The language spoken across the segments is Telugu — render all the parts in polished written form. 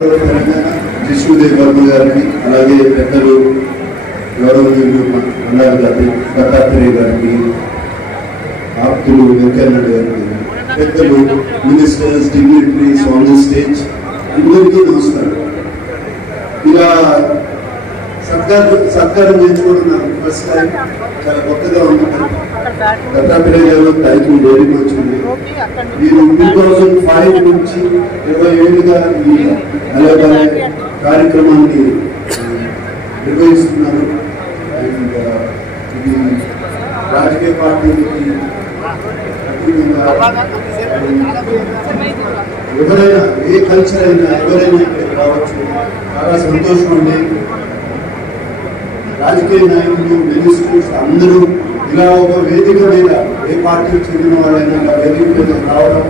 విష్ణుదేవ్ వర్మ గారిని అలాగే పెద్దలు గౌరవనీయులు అన్నారు దత్తాత్రేయ గారికి, ఆప్తులు వెంకయ్యనాయుడు గారికి, పెద్దలు ministers, dignitaries on the stage అందరికీ నమస్కారం. ఇలా సత్కారం చేయించుకోవడం నాకు ఫస్ట్ టైం, చాలా కొత్తగా ఉంది. దత్తాత్రేయ గారు థ్యాంక్ యూ వెరీ మచ్. మీరు 2005 నుంచి 20 ఏళ్ళుగా ఈ అలయ కార్యక్రమాన్ని నిర్వహిస్తున్నారు. అండ్ ఇది రాజకీయ పార్టీలకి ఎవరైనా ఏ కల్చర్ అయినా ఎవరైనా రావచ్చు. చాలా సంతోషం అండి. రాజకీయ నాయకులు, మినిస్టర్స్ అందరూ ఇలా ఒక వేదిక మీద ఏ పార్టీకి చెందిన వాళ్ళైనా ఇలా వేదిక మీద రావడం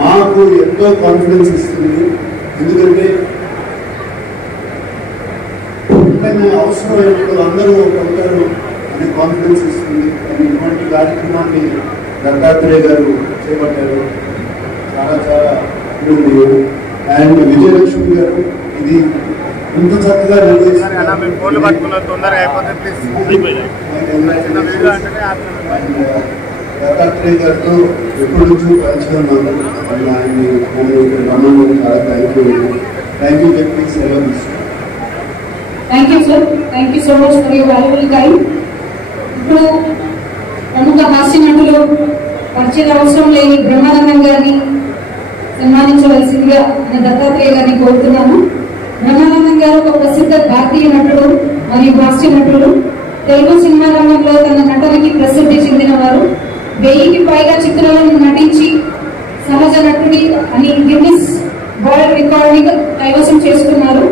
మాకు ఎంతో కాన్ఫిడెన్స్ ఇస్తుంది. ఎందుకంటే అవసరమైనప్పుడు అందరూ ఉంటారు అనే కాన్ఫిడెన్స్ ఇస్తుంది. ఇటువంటి కార్యక్రమాన్ని దత్తాత్రేయ గారు చేపట్టారు. చాలా చాలా అండ్ విజయలక్ష్మి గారు ఇది ఇంత చక్కగా దత్తాత్రేయ గారితో ఎప్పటి నుంచో కలిసినాను. ఆయన్ని ఇక్కడ రమ్మని చాలా థ్యాంక్ యూ చెప్పి సెలవు తీసుకున్నాను. Thank you sir, thank you so much for your valuable time. ఇప్పుడు ప్రముఖ హాస్య నటులు, పరిచయ అవసరం లేని బ్రహ్మానందం గారిని సన్మానించవలసిందిగా నేను దత్తాత్రేయ గారిని కోరుతున్నాను. బ్రహ్మానందం గారు ఒక ప్రసిద్ధ భారతీయ నటుడు మరియు హాస్య నటుడు. తెలుగు సినిమా రంగంలో తన నటనకి ప్రసిద్ధి చెందినవారు. 1000కి పైగా చిత్రాలను నటించి సహజ నటుడి అని గిన్నిస్ వరల్డ్ రికార్డుని కైవసం చేసుకున్నారు.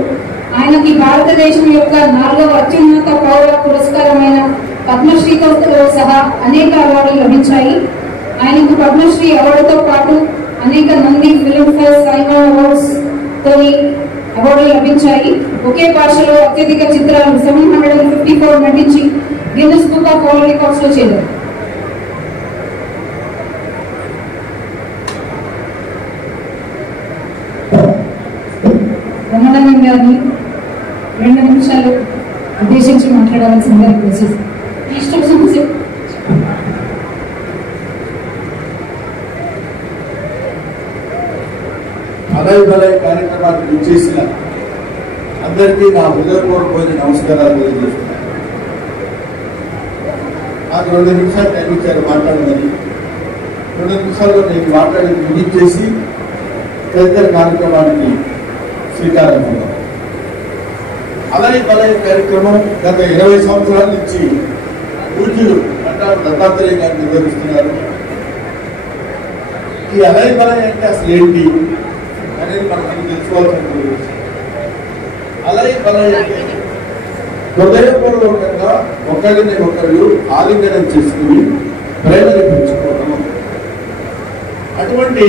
ఆయనకి భారతదేశం యొక్క 4వ అత్యున్నత పౌర పురస్కారమైన పద్మశ్రీతో సహా అనేక అవార్డులు లభించాయి. ఆయనకు పద్మశ్రీ అవార్డుతో పాటు అనేక నంది ఫిల్మ్ఫేర్ సైమన్ అవార్డ్స్ తోని అవార్డులు లభించాయి. ఒకే భాషలో అత్యధిక చిత్రాలు 754 నటించి Guinness book of world records లో చేరారు. బ్రహ్మానందం గారిని 2 నిమిషాలు ఉద్దేశించి మాట్లాడాల్సిందిగా రిక్వెస్ట్. ఇష్టం సమస్య అలయ బలయ కార్యక్రమాన్ని ఇచ్చేసిన అందరికీ నా హృదయపూర్వకమైన నమస్కారాలు తెలియజేస్తున్నాను. నాకు 2 నిమిషాలు టైం ఇచ్చారు మాట్లాడమని. 2 నిమిషాల్లో నేను మాట్లాడి ముగించేసి తదితర కార్యక్రమానికి శ్రీకారం చుట్టాను. అలయ బలయ కార్యక్రమం గత 20 సంవత్సరాల నుంచి పూజ్యులు అంటారు దత్తాత్రేయ గారు నిర్వహిస్తున్నారు. ఈ అలయ బలయ అంటే అసలు ఏంటి అనేది మనం తెలుసుకోవాల్సిన విషయం. అలయ బలయ అంటే హృదయపూర్వకంగా ఒకరిని ఒకరు ఆలింగనం చేసుకుని ప్రేమని పెంచుకోవడం. అటువంటి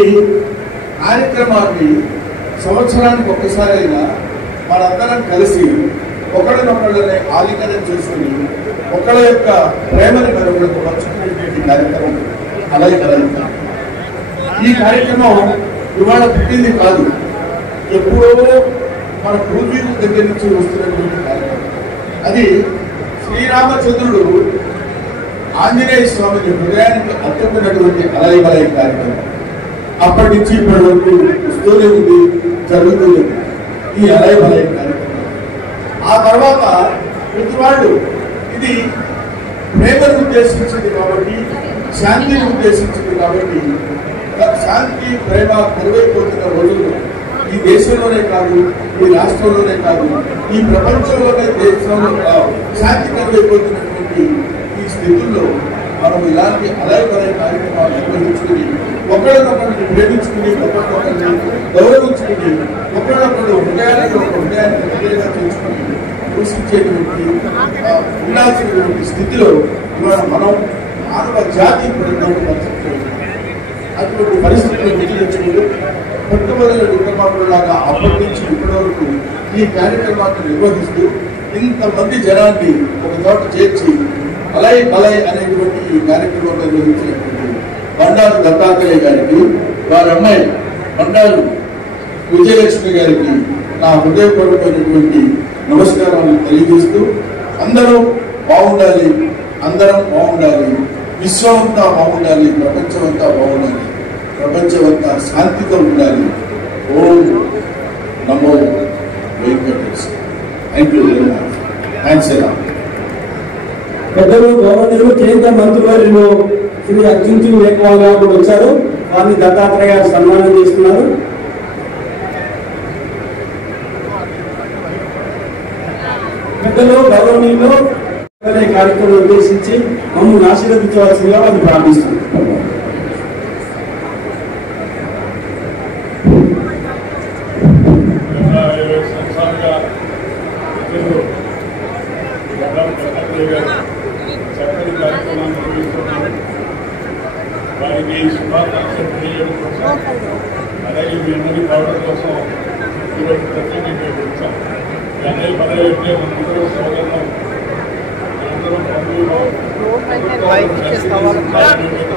కార్యక్రమాన్ని సంవత్సరానికి ఒక్కసారైనా మనందరం కలిసి ఒకరినొకళ్ళని ఆలింగనం చేసుకుని ఒకళ్ళ యొక్క ప్రేమని మరొకరికి పంచుకునేటువంటి కార్యక్రమం అలయ బలయ. ఈ కార్యక్రమం ఇవాళ పుట్టింది కాదు, ఎప్పుడో మన పూర్వీకుల దగ్గర నుంచి వస్తున్నటువంటి కార్యక్రమం. అది శ్రీరామచంద్రుడు ఆంజనేయ స్వామిని హృదయానికి అత్యున్నటువంటి అలయ బలయ కార్యక్రమం. అప్పటి నుంచి ఇప్పటి వరకు వస్తూనే ఉంది, జరుగుతూనే ఉంది ఈ అలయ బలయ కార్యక్రమం. ఆ తర్వాత ప్రతి వాళ్ళు ఇది ప్రేమను ఉద్దేశించింది కాబట్టి, శాంతిని ఉద్దేశించింది కాబట్టి, శాంతి ప్రేమ కరువైపోతున్న రోజులు ఈ దేశంలోనే కాదు, ఈ రాష్ట్రంలోనే కాదు, ఈ ప్రపంచంలోనే దేశంలో శాంతి కరువైపోతున్నటువంటి ఈ స్థితుల్లో మనం ఇలాంటి అలయ బలయ కార్యక్రమాలు నిర్వహించుకుని ఒకరినొకరిని ప్రేమించుకుని ఒకరినొకరిని గౌరవించుకుని ఒకరినొకరు హృదయాన్ని హృదయంగా చేసుకుని పోషించేటువంటి ఉండాల్సినటువంటి స్థితిలో ఇవాళ మనం మానవ జాతి పడినటువంటి పరిస్థితులు. అటువంటి పరిస్థితులు ఎదురించుకుంటూ మొట్టమొదటి విక్రమార్కులాగా అప్పటి నుంచి ఇప్పటి వరకు ఈ కార్యక్రమాన్ని నిర్వహిస్తూ ఇంతమంది జనాన్ని ఒక చోట చేర్చి అలయ బలయ అనేటువంటి ఈ కార్యక్రమం నిర్వహించినటువంటి బండారు దత్తాత్రేయ గారికి, వారి అమ్మాయి బండారు విజయలక్ష్మి గారికి నా హృదయపూర్వకమైనటువంటి నమస్కారాలు తెలియజేస్తూ అందరూ బాగుండాలి, అందరం బాగుండాలి, విశ్వం అంతా బాగుండాలి, ప్రపంచం అంతా బాగుండాలి, ప్రపంచం అంతా శాంతితో ఉండాలి. ఓం నమో Venkateswara. Thank you very much. Thanks ఎలా. పెద్దలు గౌరవనీయులు కేంద్ర మంత్రివర్యులు శ్రీ అర్జున్ మేఘవాల్ గారు వచ్చారు. వారిని దత్తాత్రేయ గారు సన్మానం చేస్తున్నారు. పెద్దలు గౌరవనీయులు కార్యక్రమం ఉద్దేశించి మమ్మల్ని ఆశీర్వదించవలసిందిగా వారిని ప్రార్థిస్తున్నారు. చక్కటి కార్యక్రమాన్ని నిర్వహిస్తున్నాను. వారికి శుభాకాంక్షలు తెలియడం కోసం, అలాగే మీ అందరి రావడం కోసం ఈరోజు ప్రత్యేకంగా వచ్చాం. మీ అందరి పదవితే మనందరూ సోదరులు, మనందరం బంధువులు,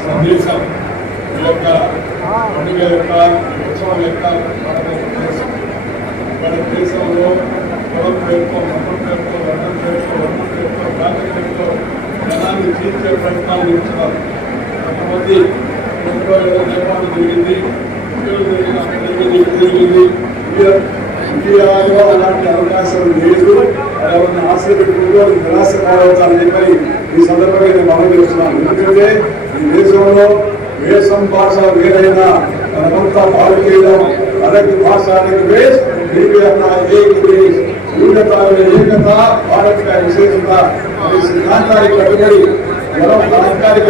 సందేశం ఈ యొక్క పండుగ యొక్క ఉత్సవం యొక్క మన దేశంలో పొలం పేరుతో, మతం పేరుతో, వర్ణం పేరుతో, వర్ణం పేరుతో, జాతి పేరుతో జనాన్ని తీర్చే ప్రయత్నాలు చేస్తున్నారు. కొంతమంది నిర్మాణం జరిగింది, జరిగింది. ఇండియాలో అలాంటి అవకాశం లేదు. ఎవరిని ఆశ్రయపెట్టుకుంటూ అది నిరాశ కావచ్చాలని చెప్పి ఈ సందర్భంగా నేను మనం చేస్తున్నాను. ఎందుకంటే ఈ దేశంలో వేషం భాష వేరైనా మనమంతా భారతీయులం. अलग भाषा अलग वेश, फिर भी अपना एक देश, विविधता में एकता भारत का विशेषता सिद्धांतारी कटुबड़ी మనం సాంస్కారిక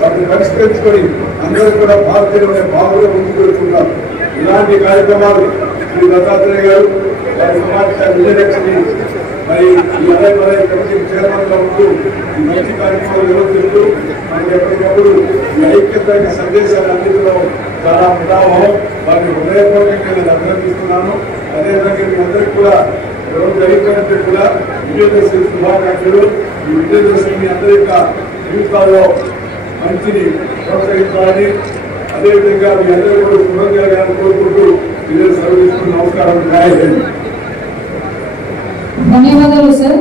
వాటిని పరిష్కరించుకొని అందరూ కూడా భారతీయులనే భావంలో ముందుకు వెళ్తున్నారు. ఇలాంటి కార్యక్రమాలు శ్రీ దత్తాత్రేయ గారు వారి సమాజ విజయలక్ష్మి మరి ఈ అలయ కమిటీ చైర్మన్ గా ఉంటూ ఈ మంచి కార్యక్రమాలు నిర్వహిస్తూ మనకి ఎప్పటికప్పుడు ఈ ఐక్యత సందేశాలు అందించడం చాలా ఉదాహరణ. వారిని హృదయపూర్వకంగా నేను అభినందిస్తున్నాను. అదేవిధంగా మీ అందరికీ కూడా ఎవరు జరిగినట్టు కూడా విజయదశమి శుభాకాంక్షలు. ఈ విజయదశమి అందరి యొక్క జీవితాల్లో మంచిని ప్రోత్సహించాలని, అదేవిధంగా మీ అందరూ కూడా శుభం జరగాలని కోరుకుంటూ ఇదే సెలవు నమస్కారం. ధన్యవాదాలు సార్.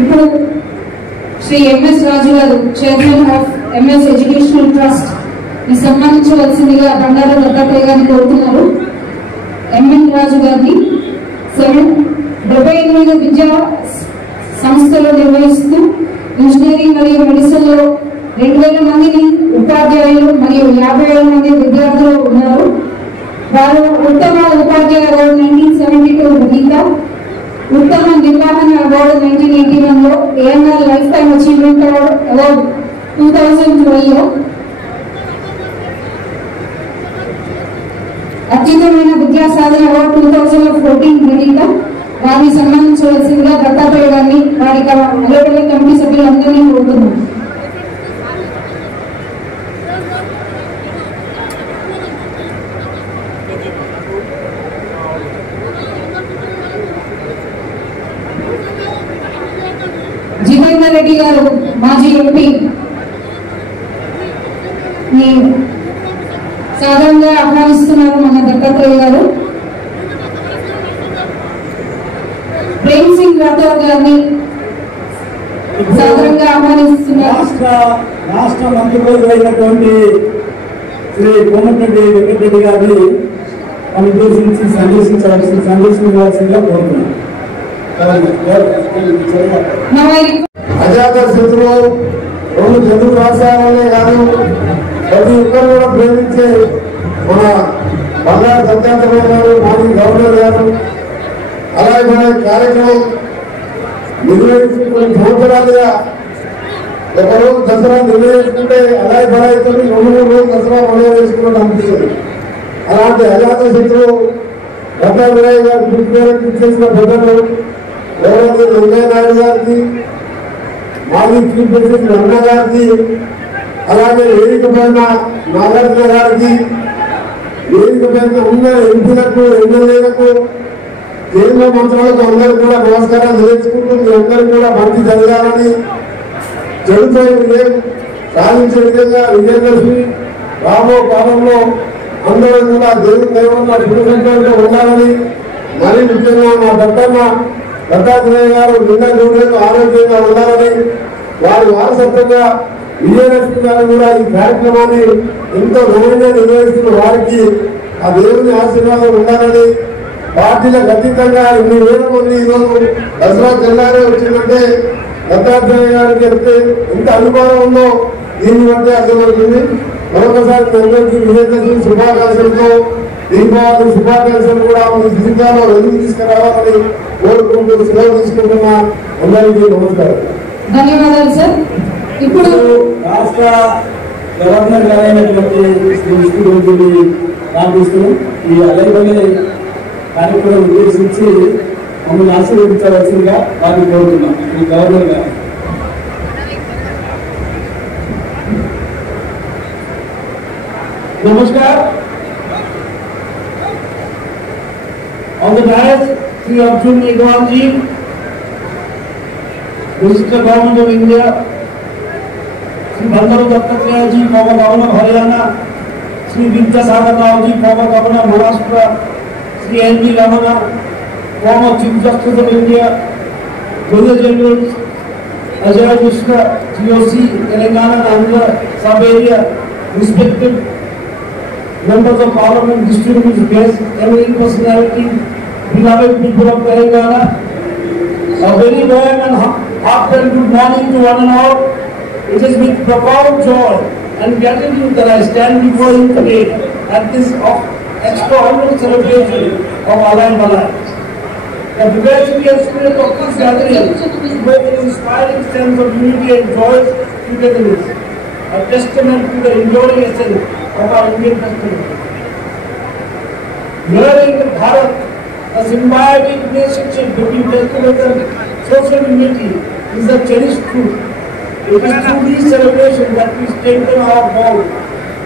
ఇప్పుడు శ్రీ ఎంఎస్ రాజు గారు, chairman of MS educational trust, ని సన్మానించవలసిందిగా బండారు దత్తాత్రేయ గారిని కోరుతున్నారు. ఎంఎన్ రాజు గారిని 78 విద్యా సంస్థలు నిర్వహిస్తూ ఇంజనీరింగ్ మరియు మెడిసిన్ లో 2000 మందిని ఉపాధ్యాయులు మరియు 50,000 మంది విద్యార్థులు ఉన్నారు. వారు ఉత్తమ ఉపాధ్యాయ అవార్డు 1972 గ్రహీత, ఉత్తమ నిర్వహణ అవార్డు 1981 లో, ANR life time achievement award 2012 లో, అత్యుత్తమైన విద్యా సాధన అవార్డు 2014 గ్రహీత. వారిని సన్మానించవలసిందిగా దత్తాత్రేయ గారిని వారి అలవడి కమిటీ సభ్యులందరినీ కోరుతున్నాం. జితేందర్ రెడ్డి గారు, మాజీ ఎంపీ, సాధారణంగా ఆహ్వానిస్తున్నారు మన దత్తాత్రేయ గారు. ప్రేమ్ సింగ్ రాథోడ్ గారిని సాధారణంగా ఆహ్వానిస్తున్నారు. రాష్ట్ర మంత్రివర్యులు అయినటువంటి శ్రీ కోమటిరెడ్డి వెంకటరెడ్డి గారిని ఉద్దేశించి సందేశించవలసిందిగా కోరుతున్నాను. అజాత శత్రువు రెండు తెలుగు రాష్ట్రాలనే కాదు ప్రతి ఒక్కరు కూడా ప్రేమించే మన బంగారు దత్తాత్రేయ గారు, మాజీ గవర్నర్ గారు, అలాగే మన కార్యక్రమం నిర్వహించుకునే సంవత్సరాలుగా ఒకరోజు దసరా నిర్వహించుకుంటే అలాగే బలాయితో 2-3 రోజులు దసరా పండుగ వేసుకున్నట్టు అనిపిస్తుంది. అలాంటి అజాత శత్రువు దత్తాత్రేయ గారు పిలుపు చేసిన పెద్దలు గౌరవనీయులు వెంకయ్య నాయుడు గారికి, మాజీ చీఫ్ జస్టిస్ రమణ గారికి, అలాగే వేదిక పైన నాగార్జున గారికి, వేదిక పైన ఉన్న ఎంపీలకు, ఎమ్మెల్యేలకు, కేంద్ర మంత్రులకు అందరూ కూడా నమస్కారాలు తెలుసుకుంటూ మీ అందరూ కూడా మంచి జరగాలని, చెడుపై విజయం సాధించే విధంగా విజయదశమి రాబో కాలంలో అందరూ కూడా దేవుని దేవుళ్ళ కుటుంబంలో ఉండాలని, మరి ముఖ్యంగా మా దత్తమ్మ దత్తాత్రేయ గారు నిండా నూనెలు ఆరోగ్యంగా ఉండాలని, వారి వారసత్వంగా విజయలక్ష్మి గారు కూడా ఈ కార్యక్రమాన్ని ఎంతో ఘనంగా నిర్వహిస్తున్న వారికి ఆ దేవుని ఆశీర్వాదం ఉండాలని, పార్టీలకు అతీతంగా ఇన్ని వేల మంది ఈరోజు దసరా జిల్లాలో వచ్చిందంటే దత్తాత్రేయ గారికి ఎంత అనుభవం ఉందో దీన్ని బట్టి అర్థమవుతుంది. మరొకసారి అందరికీ విజయదశమి శుభాకాంక్షలతో దీపావళి శుభాకాంక్షలు కూడా మీ జీవితాల్లో వెలుగు తీసుకురావాలని కోరుకుంటూ సెలవు తీసుకుంటున్నా. అందరికీ నమస్కారం. ధన్యవాదాలు సార్. ఇప్పుడు రాష్ట్ర గవర్నర్ గారైనటువంటి శ్రీ విష్ణుగురుజీ రామకృష్ణ ఈ అలైబలే కార్యక్రమం ఉద్దేశించి మమ్మల్ని ఆశీర్వదించవలసిందిగా వారిని కోరుతున్నాం. ఈ గవర్నర్ గారు. Namaskar. On the dais, Sri Arjun Megwal ji, Visitor Government of India, Sri Bandaru Dattatreya ji, former Governor of Haryana, Sri Vidyasagar Rao ji, former Governor of Maharashtra, Sri N.G. Ramana, former Chief Justice of India, Junior Generals, Ajay Mishra, GOC, Telangana and Andhra Sub-area, respected members of Parliament, distinguished guests, eminent personalities, beloved people of Telangana, a very warm and heartfelt good morning to one and all. It is with profound joy and gratitude that I stand before you today at this extraordinary celebration of Alai Malai. The vivacity and spirit of this gathering spoke an inspiring sense of unity and joyous togetherness, a testament to the enduring essence of our Indian festival. Here in Bharat, a symbiotic relationship between festivals and social unity is a cherished truth. It is through these celebrations that we strengthen our bond,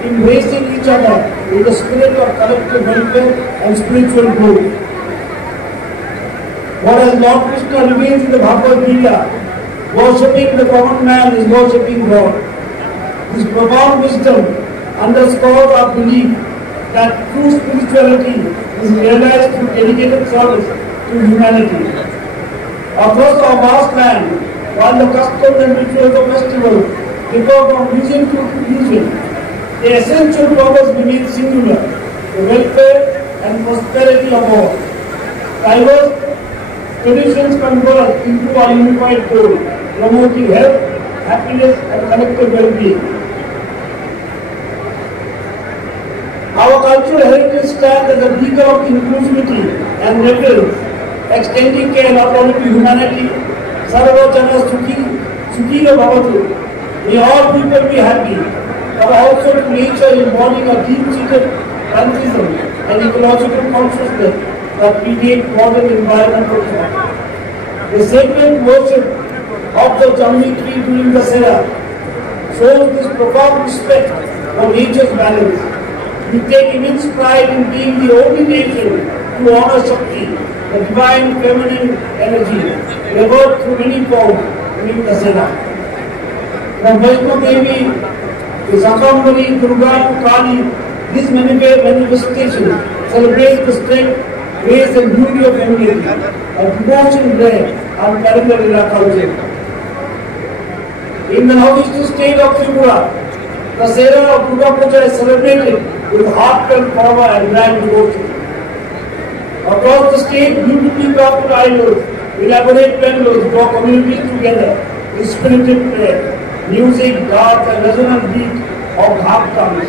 embracing each other in the spirit of collective welfare and spiritual growth. What as Lord Krishna reveals in the Bhagavad Gita, worshipping the common man is worshipping God. This profound wisdom underscores our belief that true spirituality is realized through dedicated service to humanity. Across our vast land, while the customs and rituals of festivals differ from region to region, the essential purpose remains singular: the welfare and prosperity of all. Diverse traditions converge into our unified goal, promoting health, happiness, and collective well-being. Our cultural heritage stands as a beacon of inclusivity and reverence, extending care not only to humanity, Sarva Jana Sukhina Bhavatu, may all people be happy, but also to nature embodying a deep-seated pantheism and ecological consciousness that predate modern environmental thought. The sacred worship of the Jamni tree during the Sera shows this profound respect for nature's balance. We take immense pride in being the only nation to honor Shakti, the divine feminine energy, revered through many forms during the Sera. From Vaishno Devi to Sakambari, Durga to Kali, this manifestation celebrates the strength, grace and beauty of femininity, a devotion rare and parallel in our culture. In the northeastern state of Tripura, the Sera of Durga Puja is celebrated with heartfelt fervor and grand devotion. Across the state, beautifully crafted idols, elaborate pendles draw communities together with spirited prayer, music, dance and resonant beat of harp drums.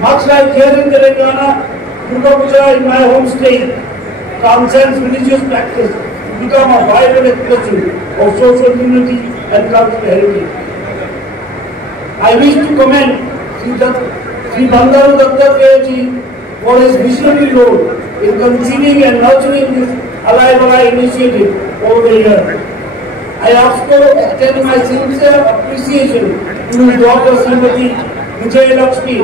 Much like here in Telangana, Durga Puja in my home state transcends religious practice to become a vibrant expression of social unity and cultural heritage. I wish to commend Sri Bandaru Dattatreya ji for his visionary role in conceiving and nurturing this Alai Malai initiative over the years. I also extend my sincere appreciation to his daughter Srimati Vijayalakshmi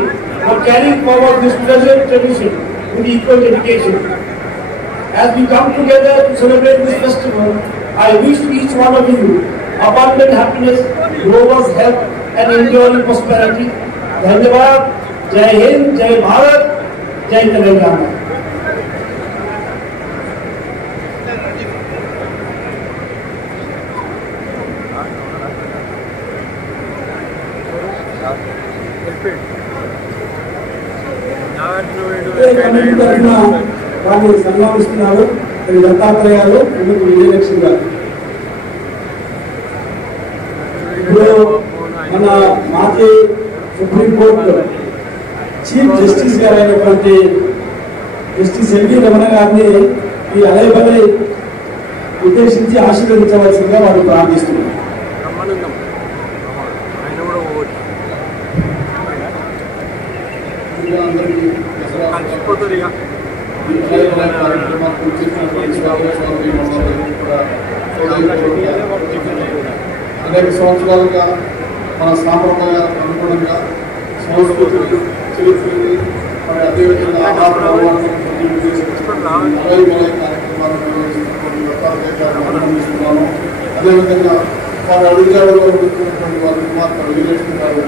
for carrying forward this treasured tradition with equal dedication. As we come together to celebrate this festival, I wish each one of you abundant happiness, robust health and enduring prosperity. Dhanyavad. जय हिंद, जय भारत, जय तेलंगाना। కమిటీ తరఫున వారిని సన్మానిస్తున్నారు దత్తాత్రేయ గారు విజయలక్ష్మి గారు. ఇప్పుడు మన మాజీ సుప్రీంకోర్టు చీఫ్ జస్టిస్ గారు అయినటువంటి జస్టిస్ ఎల్వి రమణ గారిని ఈ అలైబలి ఉద్దేశించి ఆశీర్వదించవలసిందిగా వారు ప్రార్థిస్తున్నారు. అనేక సంవత్సరాలుగా మన సాంప్రదాయాలకు అనుగుణంగా సంస్కృతి చరిత్రని మరి అదేవిధంగా కార్యక్రమాలను నిర్వహిస్తున్నాను. అదేవిధంగా వారి అడుగుజాడలో ఉంటున్నటువంటి వారి కుమార్తె విజయలక్ష్మి గారు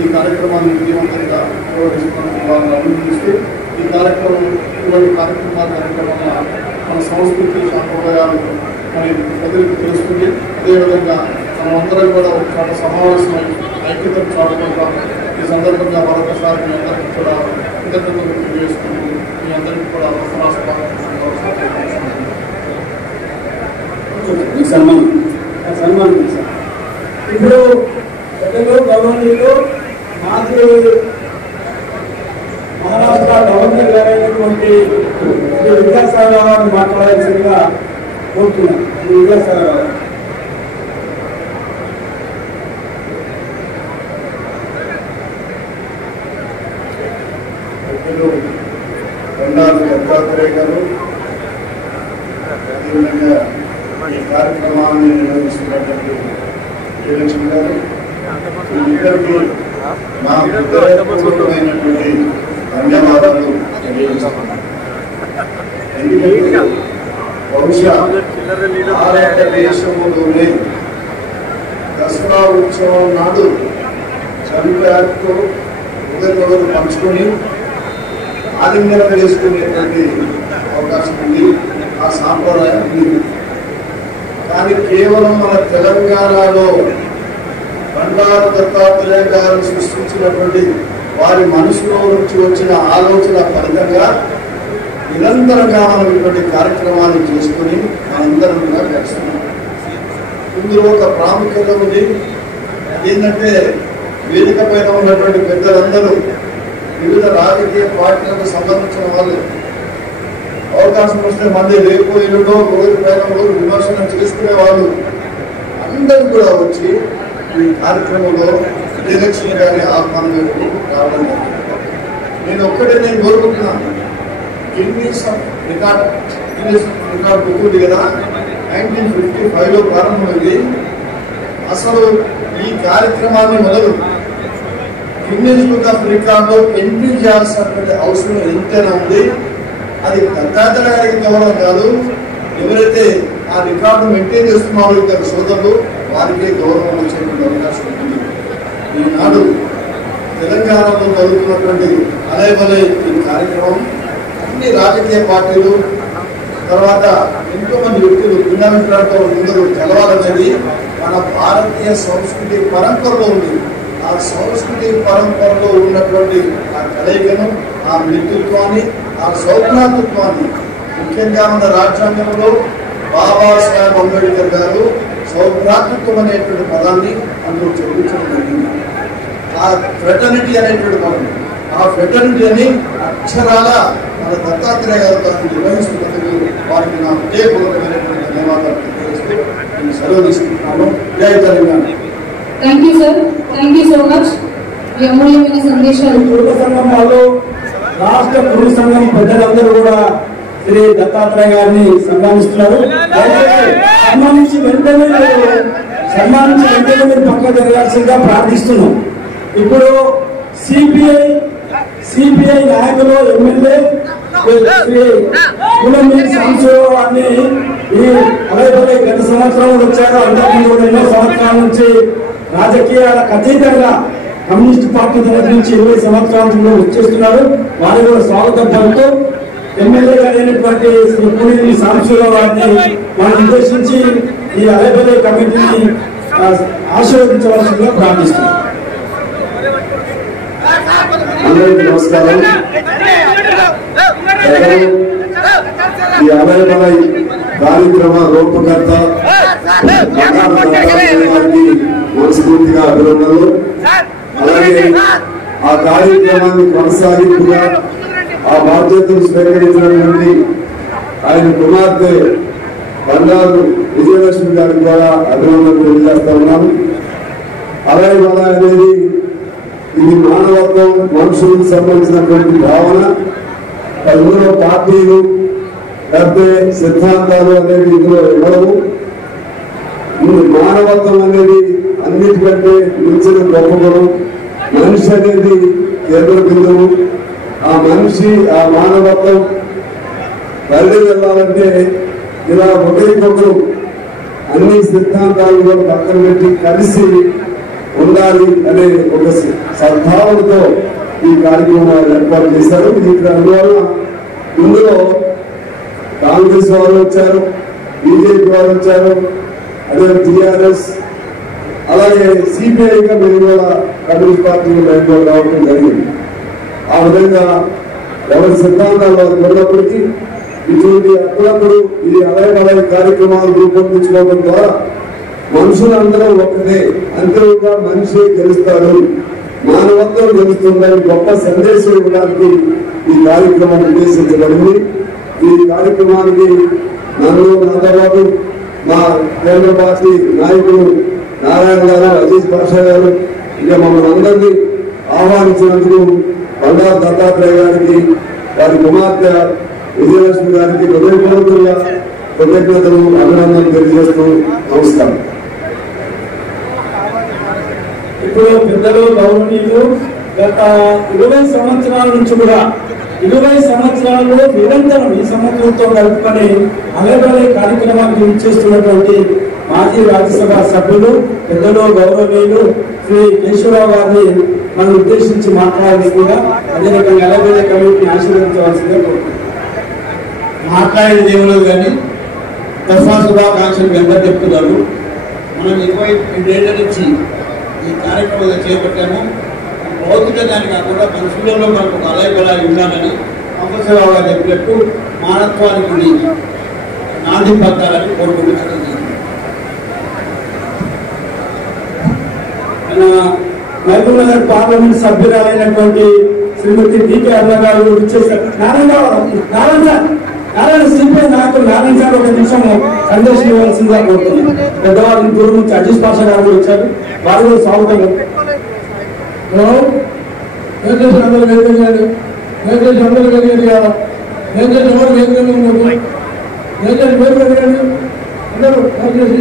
ఈ కార్యక్రమాన్ని విజయవంతంగా నిర్వహిస్తున్నందుకు వారిని అభినందిస్తూ ఈ కార్యక్రమం ఇటువంటి కార్యక్రమాల మన సంస్కృతి సాంప్రదాయాలు మరి ప్రజలకు తెలుస్తుంది. అదేవిధంగా మనమందరం కూడా ఒక చోట సమావేశమై ఐక్యతను చాటుకుంటాం. ఈ సందర్భంగా మరొకసారి మీ అందరికీ కూడా కృతజ్ఞతలు తెలియజేసుకుంటూ మీ అందరికీ కూడా సన్మానం. ఇప్పుడు పెద్దలు గవర్నర్లు మాజీ మహారాష్ట్ర గవర్నర్ గారైనటువంటి విద్యాసాగర్ గారిని మాట్లాడాల్సిందిగా కోరుతున్నాను. విద్యాసాగర్ గారు బండారు దత్తాత్రేయ గారు అదేవిధంగా ఈ కార్యక్రమాన్ని నిర్వహిస్తున్నటువంటి విజయలక్ష్మి గారు ఇద్దరికి మా హృదయపూర్వకమైనటువంటి ధన్యవాదాలు తెలియజేస్తున్నాను. ఎందుకంటే బహుశా భారతదేశంలోనే దసరా ఉత్సవం నాడు చంద్రతో హృదయపూర్వకం పంచుకొని ఆలింగనం చేసుకునేటువంటి అవకాశం ఉంది. ఆ సాంప్రదాయం ఉంది. కానీ కేవలం మన తెలంగాణలో బండారు దత్తాత్రేయ గారు సృష్టించినటువంటి వారి మనసులో నుంచి వచ్చిన ఆలోచన ఫలితంగా నిరంతరంగా మనం ఇటువంటి కార్యక్రమాలు చేసుకుని మనందరం కూడా గడుస్తున్నాం. ఇందులో ఒక ప్రాముఖ్యత ఉంది. ఏంటంటే వేదిక పైన ఉన్నటువంటి పెద్దలందరూ వివిధ రాజకీయ పార్టీలకు సంబంధించిన వాళ్ళు అవకాశం వస్తే మళ్ళీ రేపు ఎల్లుడో రోజు పైన రోజు విమర్శన చేసుకునే వాళ్ళు అందరూ కూడా వచ్చి ఈ కార్యక్రమంలో విజయలక్ష్మి గారి ఆహ్వానం రావడం జరిగింది. నేను కోరుకుంటున్నాను. గిన్నీస్ రికార్డ్ బుక్ ఉంది కదా, 1955లో ప్రారంభమైంది. అసలు ఈ కార్యక్రమాన్ని మొదలు గిన్నీస్ బుక్ ఆఫ్ రికార్డులో ఎంట్రీ చేయాల్సినటువంటి అవసరం ఎంతైనా ఉంది. అది దత్తాత్రేయ గారికి గౌరవం కాదు, ఎవరైతే ఆ రికార్డు మెయింటైన్ చేస్తున్నారో ఇద్దరు సోదరులు వారికే గౌరవం వచ్చేటువంటి అవకాశం ఉంటుంది. ఈనాడు తెలంగాణలో జరుగుతున్నటువంటి అలైబలై ఈ కార్యక్రమం అన్ని రాజకీయ పార్టీలు తర్వాత ఎంతో మంది వ్యక్తులు భిన్నాభిప్రాయంతో ముందు తెలవాలనేది మన భారతీయ సంస్కృతి పరంపరలో ఉంది. ఆ సంస్కృతి పరంపరలో ఉన్నటువంటి ఆ కలయికను, ఆ మిత్రుత్వాన్ని, ఆ సౌభ్రాతృత్వాన్ని ముఖ్యంగా మన రాజ్యాంగంలో బాబాసాహెబ్ అంబేద్కర్ గారు సౌభ్రాతృత్వం అనేటువంటి పదాన్ని అందులో చూపించడం జరిగింది. ఆ ఫ్రెటర్నిటీ అనేటువంటి పదం, ఆ ఫ్రెటర్నిటీని అక్షరాల మన దత్తాత్రేయ గారు దాన్ని నిర్వహిస్తున్నందుకు వారికి నా హృదయపూర్వకమైనటువంటి ధన్యవాదాలు తెలియజేస్తూ నేను సెలవు తీసుకుంటున్నాను. జై Telangana. Thank you sir, thank you so much. ఈ అమూల్యమైన సందేశాలు కుటుంబ సంఘం వాళ్ళు రాష్ట్ర కుటుంబ సంఘం పెద్దలందరూ కూడా శ్రీ దత్తాత్రేయ గారిని సన్మానిస్తున్నారు. సన్మానించి వెంటనే మీరు పక్క జరగాల్సిందిగా ప్రార్థిస్తున్నాం. ఇప్పుడు సిపిఐ నాయకులు ఎమ్మెల్యే శ్రీ కులమీ సాంబశివరావు ఈ అలైబలై గత సంవత్సరం వచ్చారు. అంతకుముందు ఎన్నో సంవత్సరాల నుంచి రాజకీయాలకు అతీతంగా కమ్యూనిస్ట్ పార్టీ తరఫు నుంచి 20 సంవత్సరాల వచ్చేస్తున్నారు. వారు కూడా స్వాగతం పలుకుతూ ఎమ్మెల్యే అయినటువంటి శ్రీ పూనేని సాంబశివరావు గారిని మనం ఉద్దేశించి ఈ అలైబలై కమిటీని ఆశీర్వదించవలసిందిగా ప్రార్థిస్తున్నాం. అందరికీ నమస్కారం. ఈ అలైబలై కార్యక్రమ రూపకర్త గారికి మనస్ఫూర్తిగా అభినందనలు. అలాగే ఆ కార్యక్రమాన్ని కొనసాగింపుగా ఆ బాధ్యతను స్వీకరించినటువంటి ఆయన కుమార్తె బండారు విజయలక్ష్మి గారికి కూడా అభినందనలు తెలియజేస్తా ఉన్నాను. అలైబలై అనేది ఇది మానవత్వం, మనుషులకు సంబంధించినటువంటి భావన. ఇందులో పార్టీలు లేకపోతే సిద్ధాంతాలు అనేవి ఇందులో ఇవ్వడము. మానవత్వం అనేది అన్నిటికంటే మించిన గొప్ప గుణం. మనిషి అనేది కేంద్ర బిందువు. ఆ మనిషి ఆ మానవత్వం బయలు వెళ్ళాలంటే ఇలా ఒకరికొకరు అన్ని సిద్ధాంతాలు కూడా పక్కన పెట్టి కలిసి ఉండాలి అనే ఒక సద్భావనతో ఈ కార్యక్రమాలు ఏర్పాటు చేశారు. అందువల్ల ఇందులో కాంగ్రెస్ వారు వచ్చారు, బీజేపీ వారు వచ్చారు, అదే టీఆర్ఎస్, అలాగే సిపిఐగా మేము కూడా కమ్యూనిస్ట్ పార్టీకి మేము కూడా రావడం జరిగింది. ఆ విధంగా ఎవరి సిద్ధాంతాలు వారికి ఉన్నప్పటికీ ఇటువంటి అప్పుడప్పుడు ఈ అలైబలై కార్యక్రమాలు రూపొందించుకోవడం ద్వారా మనుషులందరూ ఒక్కటే, అంతేగా మనిషి గెలుస్తాడు, మానవత్వం గెలుస్తుందని గొప్ప సందేశం ఇవ్వడానికి ఈ కార్యక్రమం ఉద్దేశించబడింది. ఈ కార్యక్రమానికి నన్ను, నాతో పాటు మా కేంద్ర పార్టీ నాయకులు నారాయణ గారు, అజీజ్ పాషా గారు, ఇక మమ్మల్ని అందరినీ ఆహ్వానించినందుకు బండారు దత్తాత్రేయ గారికి, వారి కుమార్తె విజయలక్ష్మి గారికి హృదయపూర్వకంగా కృతజ్ఞతలు, అభినందనలు తెలియజేస్తూ నమస్కారం. ఇప్పుడు పెద్దలు గౌరవనీయులు గత 20 సంవత్సరాల నుంచి కూడా 20 సంవత్సరాల్లో నిరంతరం ఈ సంవత్సరంతో కలుపుకొని అలైబలై కార్యక్రమాన్ని ఇచ్చేస్తున్నటువంటి మాజీ రాజ్యసభ సభ్యులు పెద్దలు గౌరవనీయులు శ్రీ కేశవరావు గారిని మనం ఉద్దేశించి మాట్లాడాల్సిందిగా, అదే రకంగా అలైబలై కమిటీని ఆశీర్వదించవలసిందిగా కోరుతున్నాం. మాట్లాడే దేవుడు కానీ దసరా శుభాకాంక్షలు ఎంత చెప్తున్నారు. మనం 22 ఏళ్ల నుంచి ఈ కార్యక్రమాలు చేపట్టాము. భౌతికంగానే కాకుండా మనుషులలో మనకు అలైబలై ఉండాలని సాంబశివరావు గారు చెప్పినట్టు మానత్వానికి నాంది పట్టాలని కోరుకుంటున్నాను. మహబూబ్ నగర్ పార్లమెంట్ సభ్యురాలైనటువంటి శ్రీమతి డికే అన్న గారు ఇచ్చేసారు. నారాయణ సిపిఐ నాయకులు నారాయణ గారు ఒక నిమిషం సందేశం ఇవ్వాల్సిందిగా కోరుతున్నాం. పెద్దవాళ్ళ దూరం నుంచి అజీజ్ పాషా గారు కూడా వచ్చారు, వారు కూడా స్వాగతం. అందరూ వేదికలు అందరూ వేదికలు కావాలి. ఎవరు వేదికలు అందరూ చేసి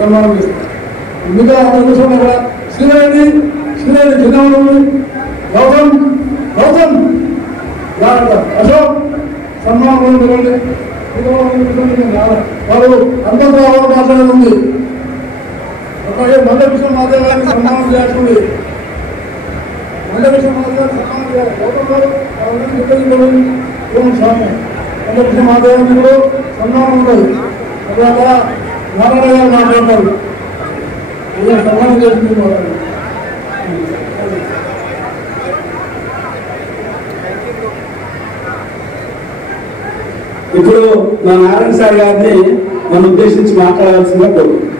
సన్మానం చేస్తారు. ఇంకా కూర్చోండి. అక్కడ శ్రీరెడ్డి చిన్నవాళ్ళు, గౌతమ్ అశోక్ సన్మానం పిలవండి. వారు అంతర్భావం మాట్లాడేది ఉంది. మండకృష్ణ మాధవ్ గారిని సన్మానం చేయాల్సింది. మండకృష్ణ మాధవ్ గారిని సన్మానం చేయాలి. గౌతమ్ గారు స్వామి మండకృష్ణ మాధవ్ గారిని కూడా సన్మానం ఉంటుంది. తర్వాత నారాయణ గారు మాట్లాడతారు. సన్మానం చేస్తుంది. ఇప్పుడు మా నారాయణ సార్ గారిని మనం ఉద్దేశించి మాట్లాడాల్సిందిగా కోరుకుంటున్నాం.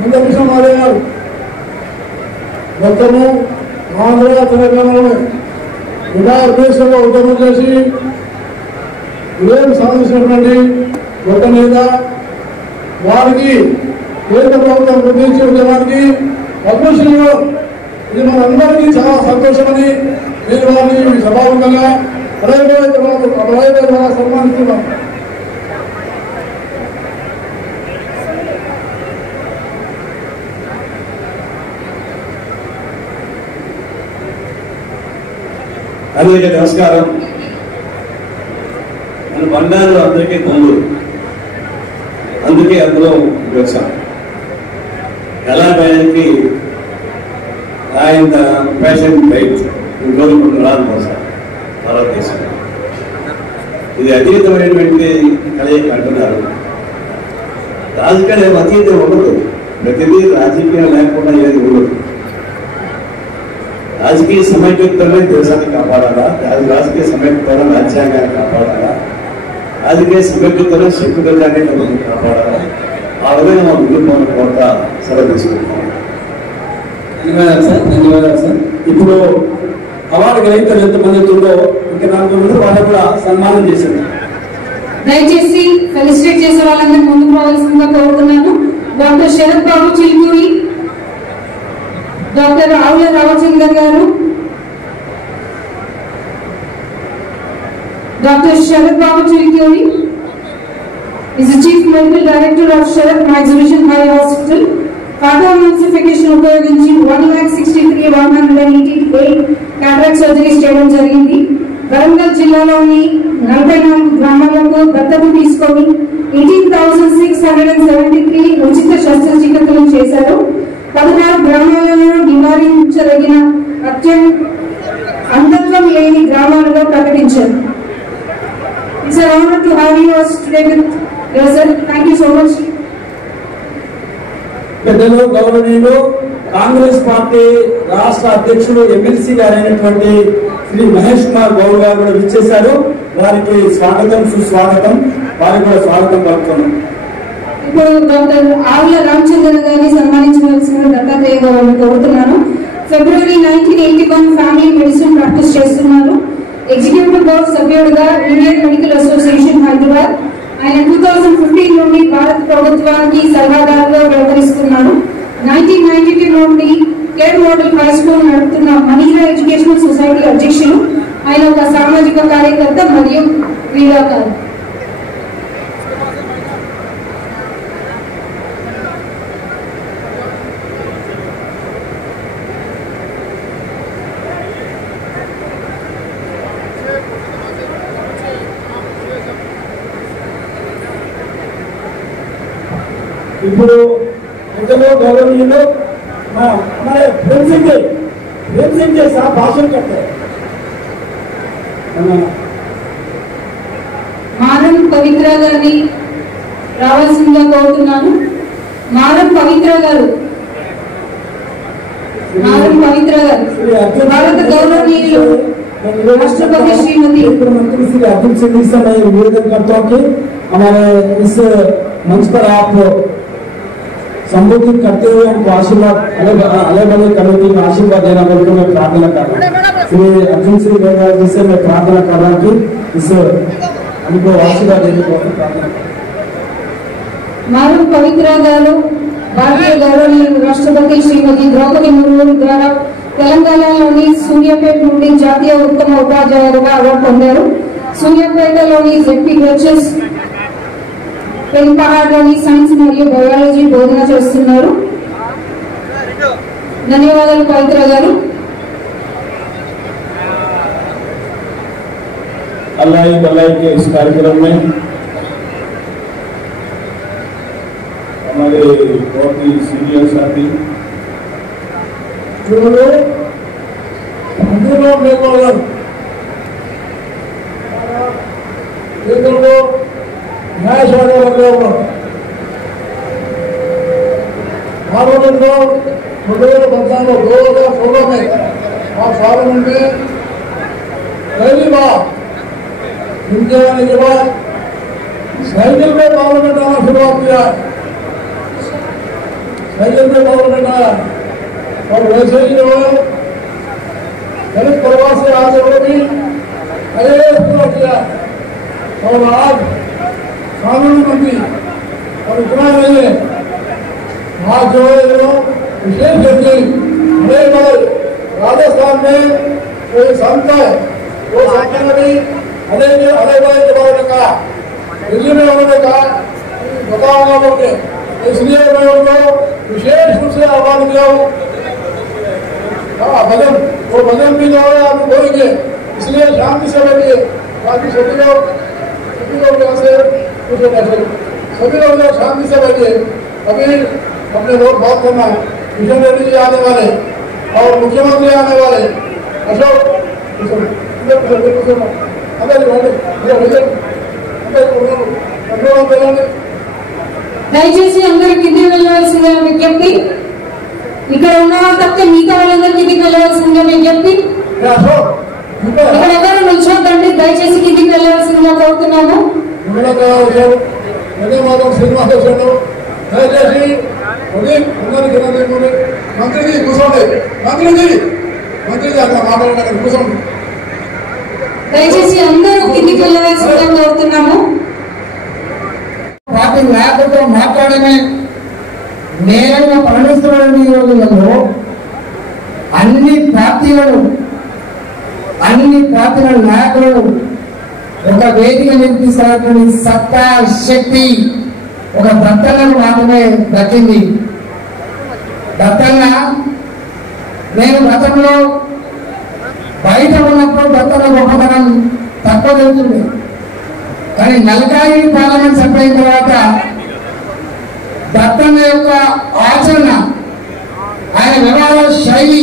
ముందు విషయం మాదే గారు మొత్తము ఆంధ్ర తెలంగాణలో దేశంలో ఉద్యమం చేసి విజయం సాధించినటువంటి ఒక మీద వారికి కేంద్ర ప్రభుత్వం గుర్తించే ఉద్యమానికి పద్మశ్రీలో ఇది మనందరికీ చాలా సంతోషమని నేను వారిని సభాముఖంగా ద్వారా సన్మానిస్తున్నాం. అందరికీ నమస్కారం. మన బంగారు అందరికీ బంధువు, అందుకే అందులో వచ్చాం. ఎలాంటి ఆయన ఫ్యాషన్ రైట్ గవర్నమెంట్ రాదు సార్ భారతదేశం. ఇది అతీతమైనటువంటి కలయిక అంటున్నారు. రాజకీయాలు అతీతం ఉండదు, ప్రతిదీ రాజకీయం లేకుండా ఏది ఉండదు. రాజకీయ సమైక్యతనే దేశాన్ని కాపాడాలా, రాజకీయ సమైక్యతనే రాజ్యాంగాన్ని కాపాడాలా, రాజకీయ సమైక్యతనే శక్తిగతాన్ని కాపాడాలా. ఆ విధంగా మా ముందు కోట సెలవు తీసుకుంటాం. ధన్యవాదాలు సార్, ధన్యవాదాలు సార్. ఇప్పుడు అవార్డు గ్రహీతలు ఎంతమంది ఉందో ఇంకా 4 మంది వాళ్ళకు కూడా సన్మానం చేశారు. దయచేసి ఫెలిసిటేట్ చేసే వాళ్ళందరూ ముందుకు రావాల్సిందిగా కోరుతున్నాను. డాక్టర్ శరత్ బాబు చిలుకూరి, డాక్టర్ ఆవుల రామచంద్ర గారు, doctor Sarath Babu Chilukuri is the Chief Medical Director of Sharath Exhibition High Hospital. Cardiac emulsification ఉపయోగించి 1,63,188 క్యాటరాక్ట్ సర్జరీస్ చేయడం జరిగింది. వరంగల్ జిల్లాలోని 44 గ్రామాలకు దత్తత తీసుకొని 18,673 ఉచిత శస్త్రచికిత్సలు చేశారు. 16 గ్రామాలను నివారించదగిన అంధత్వం లేని గ్రామాలుగా ప్రకటించారు. It's an honor to have you today with us, sir. Thank you so much. పెద్దలు గౌరవనీయులు కాంగ్రెస్ పార్టీ రాష్ట్ర అధ్యక్షుడు ఎమ్మెల్సీ గారైనటువంటి శ్రీ మహేష్ కుమార్ గౌడ్ గారు కూడా విచ్చేశారు. వారికి స్వాగతం, సుస్వాగతం. వారికి కూడా స్వాగతం పలుకుతున్నాం. ఇప్పుడు డాక్టర్ ఆవుల రామచంద్ర గారిని సన్మానించవలసిన దత్తాత్రేయ గారిని కోరుతున్నాను. ఫిబ్రవరి 1981 ఫ్యామిలీ మెడిసిన్ ప్రాక్టీస్ చేస్తున్నారు. ఎగ్జిక్యూటివ్ బోర్డు సభ్యుడిగా ఇండియన్ మెడికల్ అసోసియేషన్ హైదరాబాద్. ఆయన 2015 నుండి భారత ప్రభుత్వానికి సలహాదారుగా వ్యవహరిస్తున్నారు. 1992 నుండి కేర్ మోడల్ హై స్కూల్ నడుపుతున్న మనీరా ఎడ్యుకేషనల్ సొసైటీ అధ్యక్షులు. ఆయన ఒక సామాజిక కార్యకర్త మరియు క్రీడాకారు. ఇప్పుడు పెద్దలు గౌరవనీయులు ప్రేమ్ సింగ్ साहब भाषण करते हैं. మారం పవిత్ర గారిని రావాల్సిందిగా కోరుతున్నాను. మారం పవిత్ర గారు, మారం పవిత్ర గారు భారత గౌరవనీయులు राष्ट्रपति श्रीमती मंत्री श्री अर्जुन सिंह से मैं निवेदन करता हूँ कि हमारे इस मंच पर आप संबोधित करते हुए हमको आशीर्वाद अलग अलग कमेटी में आशीर्वाद देना बोलकर मैं प्रार्थना कर रहा हूँ. श्री अर्जुन सिंह गौरव जी से मैं प्रार्थना कर रहा हूँ कि इस हमको आशीर्वाद देने को प्रार्थना कर. మారం పవిత్ర గారు భారతీయ గౌరవనీయులు రాష్ట్రపతి శ్రీమతి ద్రౌపది ముర్ము ద్వారా తెలంగాణలోని సూర్యాపేట నుండి జాతీయ ఉత్తమ ఉపాధ్యాయులుగా అవార్డు పొందారు. సూర్యాపేటలోని ZPHS పెంపహాడ్లోని సైన్స్ మరియు బయాలజీ బోధన చేస్తున్నారు. ధన్యవాదాలు పవిత్ర గారు. अल्लाह के इस कार्यक्रम में हमारे बहुत ही सीनियर साथी जो लोग न्याय वाले वर्ग पार्लियामेंट को 2016 में और पार्लियामेंट में पहली बार इनके आने के बाद साइकिल में पार्लियामेंट आना शुरुआत किया है. साइकिल में पार्लियामेंट आया और वैसे ही जो है दलित परिवार से आगे वो भी IAS पूरा किया और आज कानूनी मंत्री और इतना नहीं है. आज जो है विशेष जल्दी बड़े बड़े राजस्थान में कोई संत है वो संत ने भी अलग बड़े के बारे में कहा, दिल्ली में उन्होंने कहा बताऊंगा बोलते, इसलिए मैं उनको विशेष रूप से आह्वान किया हूँ. भजन वो भजन भी जो है आप बोलेंगे, इसलिए शांति से बैठिए बाकी सभी लोग सभी लोग यहाँ से कुछ बैठे, सभी लोग शांति से बैठे। अभी अपने लोग बात करना है। किशन रेड्डी जी आने वाले और मुख्यमंत्री आने वाले। अशोक దయచేసి అందరూ కిందికి వెళ్ళవలసిందిగా విజ్ఞప్తి. ఇక్కడ ఉన్న వాళ్ళు తప్పితే మిగతా వాళ్ళందరూ కిందికి వెళ్ళవలసిందిగా విజ్ఞప్తి. ఇక్కడ ఎవరు నిల్చోద్దండి, దయచేసి కిందికి వెళ్ళవలసిందిగా కోరుతున్నాము. దయచేసి మంత్రిజీ కూర్చోండి. మంత్రిజీ అక్కడ మాట్లాడడానికి కూర్చోండి. దయచేసి అందరూ కిందికి వెళ్ళవలసిందిగా కోరుతున్నాము. పార్టీ నాయకులతో మాట్లాడమే నేరంగా పరిణిస్తున్న ఈ రోజులలో అన్ని పార్టీలను నాయకులను ఒక వేదిక నిర్మిస్తున్నటువంటి సత్తా శక్తి ఒక దత్తన్నకు మాత్రమే దక్కింది. దత్తన్న నేను గతంలో బయట ఉన్నప్పుడు దత్తన్న గొప్పతనం తక్కువ తెలుస్తుంది. కానీ నల్కాయి పార్లమెంట్ సభ్యులైన తర్వాత దత్తన్న యొక్క ఆచరణ, ఆయన వ్యవహార శైలి,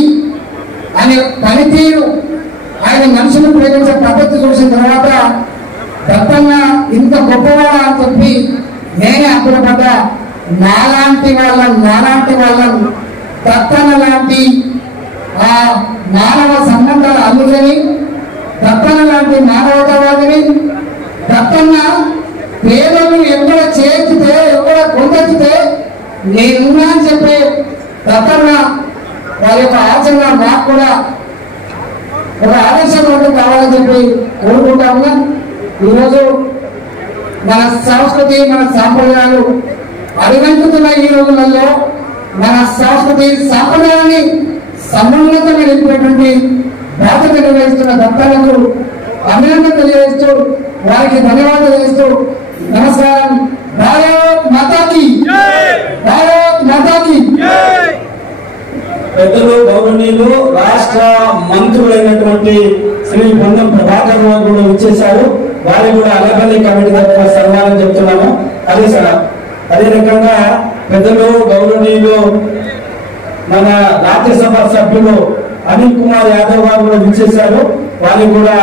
ఆయన పనితీరు, ఆయన మనుషులు ప్రేమించే పద్ధతి చూసిన తర్వాత దత్తన్న ఇంత గొప్పవాడా అని చెప్పి నేనే అప్పుడపడ్డా. నాలాంటి వాళ్ళం దత్తన్న లాంటి ఆ మానవ సంబంధాల అల్లుదని, దత్తన్న లాంటి మానవతావాదిని, దత్తన్న పేదలు ఎక్కడ చేర్చితే ఎక్కడ కొందెచ్చితే నేనున్నా అని చెప్పే దత్తన్న వారి యొక్క ఆచరణ మాకు కూడా ఒక ఆదర్శం కావాలని చెప్పి కోరుకుంటా ఉన్నా. ఈరోజు మన సంస్కృతి, మన సాంప్రదాయాలు అడిగంటుతున్న ఈ రోజులలో మన సంస్కృతి సాంప్రదాయాన్ని సమున్నతంగా నిలిపేటువంటి బాధ్యత నిర్వహిస్తున్న దత్తన్నకు అభినందన తెలియజేస్తూ వారికి ధన్యవాదాలు తెలియజేస్తూ నమస్కారం. భారత్ మాతాకి, భారత్ మాతాకి. పెద్దలు గౌరవనీయులు రాష్ట్ర మంత్రులైనటువంటి శ్రీ పొన్నం ప్రభాకర్ రావు కూడా వచ్చేశారు. వారి కూడా అలబల్లి కమిటీ తరఫున సన్మానం చెప్తున్నాము. అదే రకంగా పెద్దలు గౌరవనీయులు మన రాజ్యసభ సభ్యులు అనిల్ కుమార్ యాదవ్ గారు కూడా విచ్చేశారు. వారికి కూడా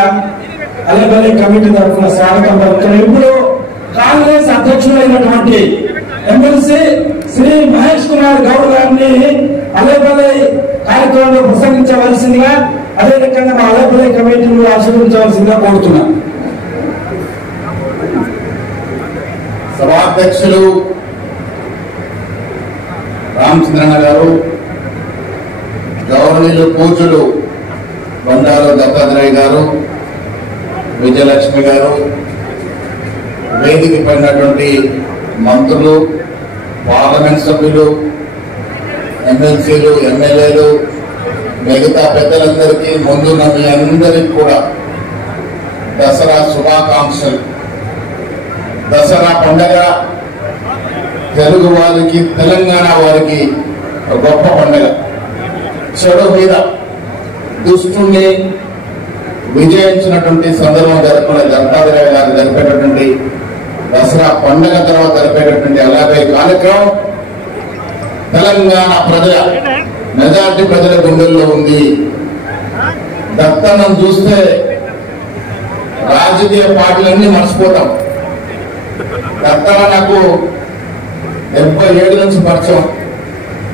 అలబల్లి కమిటీ తరఫున స్వాగతం పలుకుతున్నారు. ఇప్పుడు కాంగ్రెస్ అధ్యక్షులైనటువంటి ఎమ్మెల్సీ శ్రీ మహేష్ కుమార్ గౌడ్ గారిని అలబల్లి కార్యక్రమంలో ప్రసంగించవలసిందిగా, అదే రకంగా మా అలబల్లి కమిటీని ఆశీర్వదించవలసిందిగా కోరుతున్నాం. సభాధ్యక్షులు రామచంద్రన్న గారు, గౌరవనీయులు పూజలు బండారు దత్తాత్రేయ గారు, విజయలక్ష్మి గారు, వేదిక పడినటువంటి మంత్రులు, పార్లమెంట్ సభ్యులు, ఎమ్మెల్సీలు, ఎమ్మెల్యేలు, మిగతా పెద్దలందరికీ ముందున్న మీ అందరికీ కూడా దసరా శుభాకాంక్షలు. దసరా పండగ తెలుగు వారికి, తెలంగాణ వారికి గొప్ప పండగ. చెడు మీద దుష్టుని విజయించినటువంటి సందర్భం జరుపుకునే దత్తాత్రేయ గారు జరిపేటటువంటి దసరా పండగ తర్వాత జరిపేటటువంటి అలాగే కార్యక్రమం తెలంగాణ ప్రజల మెజార్టీ ప్రజల గుండెల్లో ఉంది. దత్తన్నను చూస్తే రాజకీయ పార్టీలన్నీ మర్చిపోతాం. దత్తన్న నాకు 77 నుంచి పరిచయం.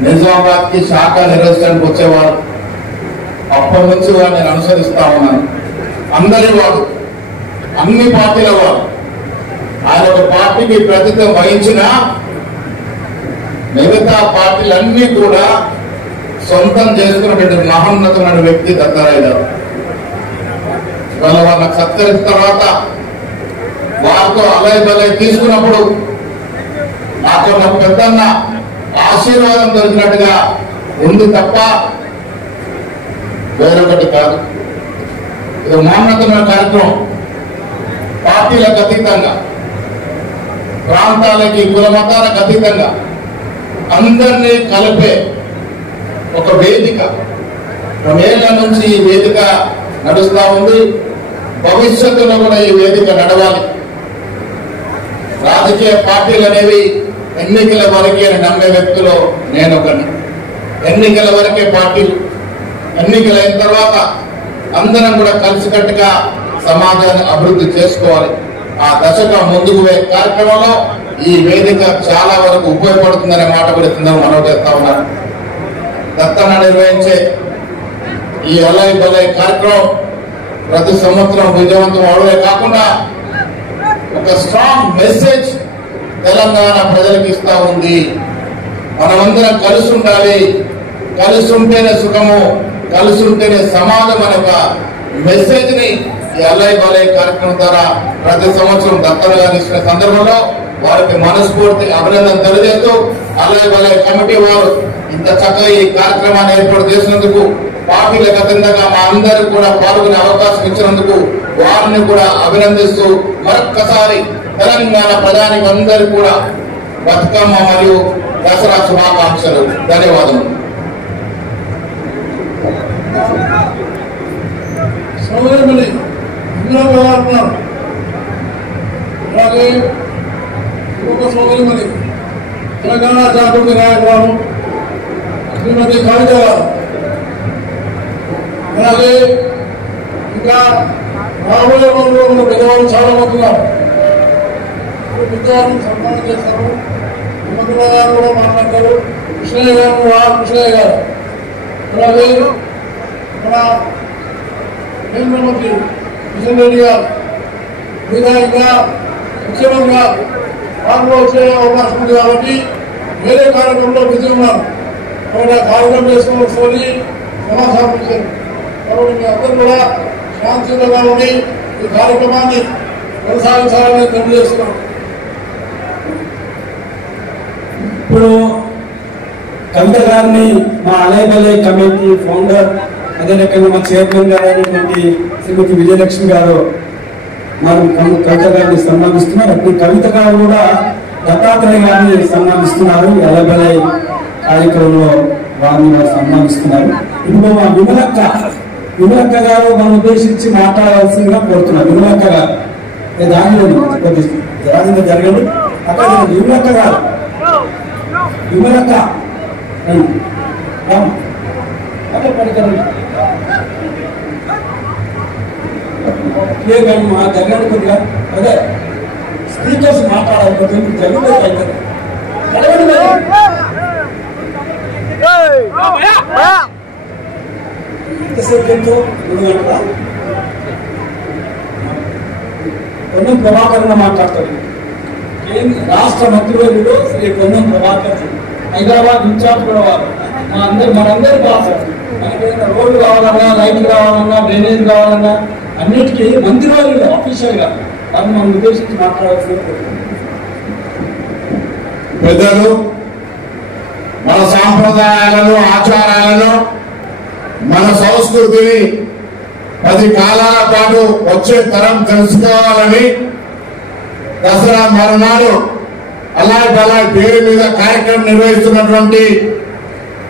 నిజామాబాద్ కి శాఖ నిర్వహించడానికి వచ్చేవాడు. అప్పటి నుంచి వాడిని నేను అనుసరిస్తా ఉన్నాను. అందరి వాడు, అన్ని పార్టీల వాడు. ఆయన ఒక పార్టీకి ప్రతిత్వం వహించిన మిగతా పార్టీలన్నీ కూడా సొంతం చేసుకున్నటువంటి మహోన్నతమైన వ్యక్తి దత్తాత్రేయ గారు. వాళ్ళకి సత్కరించిన తర్వాత వారితో అలై బలై తీసుకున్నప్పుడు నాకు ఒక పెద్దన్న ఆశీర్వాదం దొరికినట్టుగా ఉంది తప్ప వేరొకటి కాదు. ఇది మహోన్నతమైన కార్యక్రమం. పార్టీలకు అతీతంగా, ప్రాంతాలకి, కుల మతాలకు అతీతంగా అందరినీ కలిపే ఒక వేదిక. 2 ఏళ్ల నుంచి ఈ వేదిక నడుస్తా ఉంది. భవిష్యత్తులో కూడా ఈ వేదిక నడవాలి. రాజకీయ పార్టీలు అనేవి ఎన్నికల వరకే నమ్మే వ్యక్తులు నేను ఒకని. ఎన్నికల వరకే పార్టీలు, ఎన్నికలైన తర్వాత అందరం కూడా కలిసికట్టుగా సమాజాన్ని అభివృద్ధి చేసుకోవాలి. ఆ దశగా ముందుకు పోయే కార్యక్రమంలో ఈ వేదిక చాలా వరకు ఉపయోగపడుతుందనే మాట కూడా మనవి చేస్తా ఉన్నారు. దత్తన నిర్వహించే ఈ అలై బలై కార్యక్రమం ప్రతి సంవత్సరం విజయవంతం అవడమే కాకుండా ఒక స్ట్రాంగ్ మెసేజ్ తెలంగాణ ప్రజలకు ఇస్తా ఉంది. మనమందరం కలిసి ఉండాలి, కలిసి ఉంటేనే సుఖము, కలిసి ఉంటేనే సమాజం అనే ఒక మెసేజ్ ని ఈ అలై బలై కార్యక్రమం ద్వారా ప్రతి సంవత్సరం దత్తన గారు ఇచ్చిన సందర్భంలో వారికి మనస్ఫూర్తి అభినందన తెలియజేస్తూ అలై బలై కమిటీ వారు ఇంత చక్కగా ఈ కార్యక్రమాన్ని ఏర్పాటు చేసినందుకు, పార్టీలకు అతీతంగా మా అందరికి కూడా పాల్గొనే అవకాశం ఇచ్చినందుకు వారిని కూడా అభినందిస్తూ మరొక్కసారి తెలంగాణ ప్రజానికి అందరికీ కూడా బతుకమ్మ మరియు దసరా శుభాకాంక్షలు. ధన్యవాదములు. సోదరుని అలాగే ఇంకొక సోదరుని తెలంగాణ జాగృతి నాయకురాలు శ్రీమతి కవిత గారు, అలాగే ఇంకా రాబోయే రోజుల్లో మన పెద్దవాళ్ళు చాలా మంది ఉన్నారు. పెద్దవాళ్ళని సన్మానం చేస్తారు. హనుమంతుల గారు కూడా మాట్లాడతారు. కృష్ణయ్య గారు, కృష్ణయ్య గారు, అలాగే మన కేంద్ర మంత్రి కిషన్ రెడ్డి గారు మీద ఇంకా ముఖ్యమంత్రిగా పాల్గొ వచ్చే అవకాశం ఉంది కాబట్టి వేరే కార్యక్రమంలో బిజీ ఉన్నారు. కాబట్టి ఆ కార్యక్రమం చేసుకోవాల్సి సమాచారం ఇచ్చారు. కాబట్టి మీ అందరూ కూడా శాంతియుతంగా ఉండి ఈ కార్యక్రమాన్ని కొనసాగించాలని తెలియజేస్తున్నాం. ఇప్పుడు కవిత గారిని మా అలై బలై కమిటీ ఫౌండర్, అదే రకంగా మా చైర్మన్ గారు అయినటువంటి శ్రీమతి విజయలక్ష్మి గారు మరి కవిత గారిని సన్మానిస్తున్నారు. అప్పుడు కవిత గారు కూడా దత్తాత్రేయ గారిని సన్మానిస్తున్నారు. అలై బలై కార్యక్రమంలో వారిని వారు సన్మానిస్తున్నారు. ఇప్పుడు మా విమలక్క గారు మనం ఉద్దేశించి మాట్లాడాల్సిందిగా కోరుతున్నారు. విమలక్క గారు దానిలో జరాజంగా జరగండి. అక్కడ విమలక్క గారు, విమలక్క అక్కడ పడుకోండి. మా జరగండి కొద్దిగా. అదే స్పీకర్స్ మాట్లాడాలి కొద్దిగా జరుగుతుంది. పొన్నం ప్రభాకర్ మాట్లాడతారు. రాష్ట్ర మంత్రివర్యులు శ్రీ పొన్నం ప్రభాకర్, హైదరాబాద్ ఇన్ఛార్జ్ కూడా వారు. మనందరి బాధ, మనకి రోడ్లు కావాలన్నా, లైట్లు కావాలన్నా, డ్రైనేజ్ కావాలన్నా అన్నిటికీ మంత్రివర్యులు అఫీషియల్ గా వారిని మనం ఉద్దేశించి మాట్లాడాల్సిన పెద్దలు మన సాంప్రదాయాలను, ఆచారాలను, మన సంస్కృతిని 10 కాలాల పాటు వచ్చే తరం తెలుసుకోవాలని దసరా మరునాడు అలాయ్ బలాయ్ పేరు మీద కార్యక్రమం నిర్వహిస్తున్నటువంటి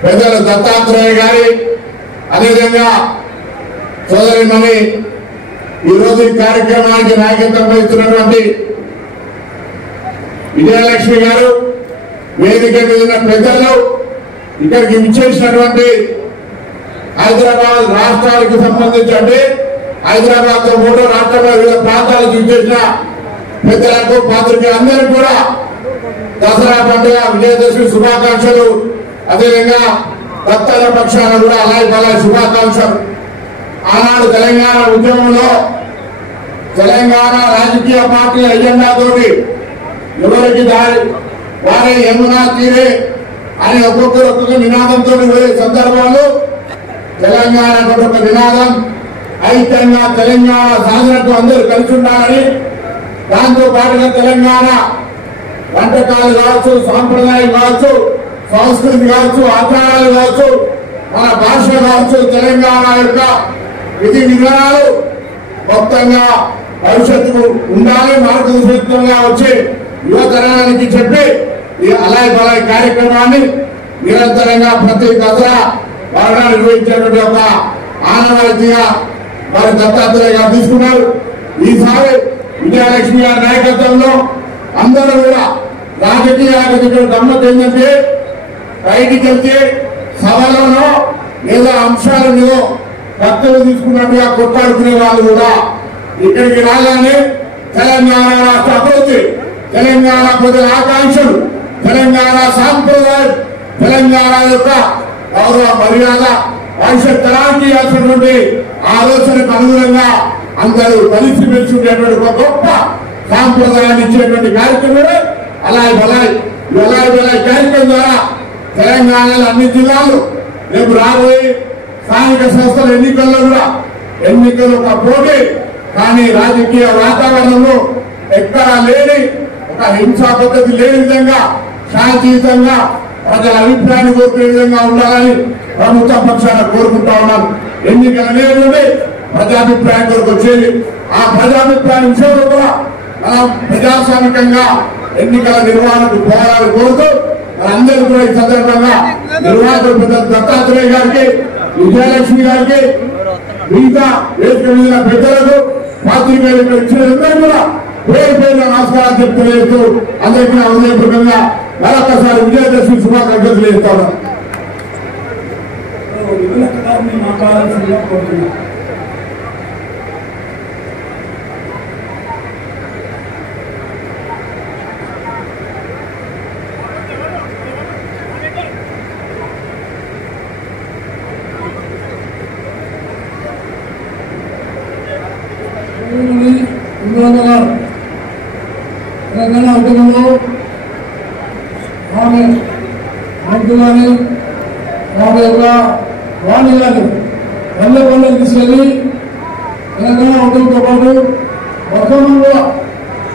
పెద్దలు దత్తాత్రేయ గారి, అదేవిధంగా సోదరిమణి ఈరోజు ఈ కార్యక్రమానికి నాయకత్వం వహిస్తున్నటువంటి విజయలక్ష్మి గారు, వేదిక మీద ఉన్న పెద్దలు, ఇక్కడికి విచ్చేసినటువంటి హైదరాబాద్ రాష్ట్రాలకు సంబంధించి అంటే హైదరాబాద్ తో పాటు రాష్ట్రంలో వివిధ ప్రాంతాలకు విచ్చేసిన పెద్దలకు, పాత్రికేయులందరికీ కూడా దసరా పండుగ విజయదశమి శుభాకాంక్షలు. అదేవిధంగా దత్తల పక్షాన కూడా అలాయ్ బలాయ్ శుభాకాంక్షలు. ఆనాడు తెలంగాణ ఉద్యమంలో తెలంగాణ రాజకీయ పార్టీల ఎజెండాతోటి ఎవరికి దారి వారే యమునా తీరే అని ఒక్కొక్క నినాదంతో పోయే సందర్భంలో తెలంగాణ ఒక నినాదం, ఐక్యంగా తెలంగాణ సాధనకు అందరూ కలిసి ఉండాలని, దాంతో పాటుగా తెలంగాణ వంటకాలు కావచ్చు, సాంప్రదాయం కావచ్చు, సంస్కృతి కావచ్చు, ఆచారాలు కావచ్చు, మన భాష కావచ్చు, తెలంగాణ యొక్క విధి విధానాలు మొత్తంగా భవిష్యత్తుకు ఉండాలి, మార్గదర్శకంగా వచ్చి యువతరానికి చెప్పి ఈ అలాయ్ బలాయ్ కార్యక్రమాన్ని నిరంతరంగా ప్రతి దసరా వారంగా నిర్వహించేటువంటి ఒక ఆనవాయితీగా మరి దత్తాత్రేయ గారు తీసుకున్నారు. ఈసారి విజయలక్ష్మి గారి నాయకత్వంలో అందరూ కూడా రాజకీయాలకు ఇక్కడ గమ్మత్ ఏంటంటే బయటికి వెళ్తే సభలలో లేదా అంశాలను భక్తులు తీసుకున్నట్టుగా కొట్లాడుకునే వాళ్ళు కూడా ఇక్కడికి రాగానే తెలంగాణ రాష్ట్ర అభివృద్ధి, తెలంగాణ ప్రజల ఆకాంక్షలు, తెలంగాణ సాంప్రదాయం, తెలంగాణ యొక్క గౌరవ మర్యాద భవిష్యత్ తరానికి ఇవ్వాల్సినటువంటి ఆలోచనకు అనుగుణంగా అందరూ కలిసి మెలిసి ఉండేటువంటి ఒక గొప్ప సాంప్రదాయాన్ని ఇచ్చేటువంటి కార్యక్రమమే అలాయ్ బలాయ్ కార్యక్రమం ద్వారా తెలంగాణలో అన్ని జిల్లాలు రేపు రాబోయే స్థానిక సంస్థల ఎన్నికల్లో కూడా ఎన్నికలు ఒక పోటీ, కానీ రాజకీయ వాతావరణంలో ఎక్కడా లేని ఒక హింసా పద్ధతి లేని విధంగా శాంతియుతంగా ప్రజల అభిప్రాయాన్ని కోరుకునే విధంగా ఉండాలని ప్రభుత్వ పక్షాన కోరుకుంటా ఉన్నాం. ఎన్నికలు అనేటువంటి ప్రజాభిప్రాయం కొరకు వచ్చేది. ఆ ప్రజాభిప్రాయం విషయంలో కూడా మనం ప్రజాస్వామికంగా ఎన్నికల నిర్వహణకు పోవాలని కోరుతూ మనందరూ కూడా ఈ సందర్భంగా నిర్వాహకులు పెద్ద దత్తాత్రేయ గారికి, విజయలక్ష్మి గారికి, మిగతా వేదిక మీద పెద్దలకు, పాత్రికేయులు ఇక్కడ ఇచ్చినందరూ కూడా పేరు పేరున నమస్కారాలు చెప్తూ అందరికీ నా హృదయపూర్వకంగా మరొకసారి విజయదశమి శుభాకాంక్షలు తెలియజేస్తాను. మాట్లాడాల్సిందిగా కోరుతున్నాను. తెలంగాణ ఉద్యమంలో ఆమె ఆంటుగాని ఆమె యొక్క వాణి గాని పల్లె తీసుకెళ్లి తెలంగాణ ఉద్యమంతో పాటు వర్గంలో కూడా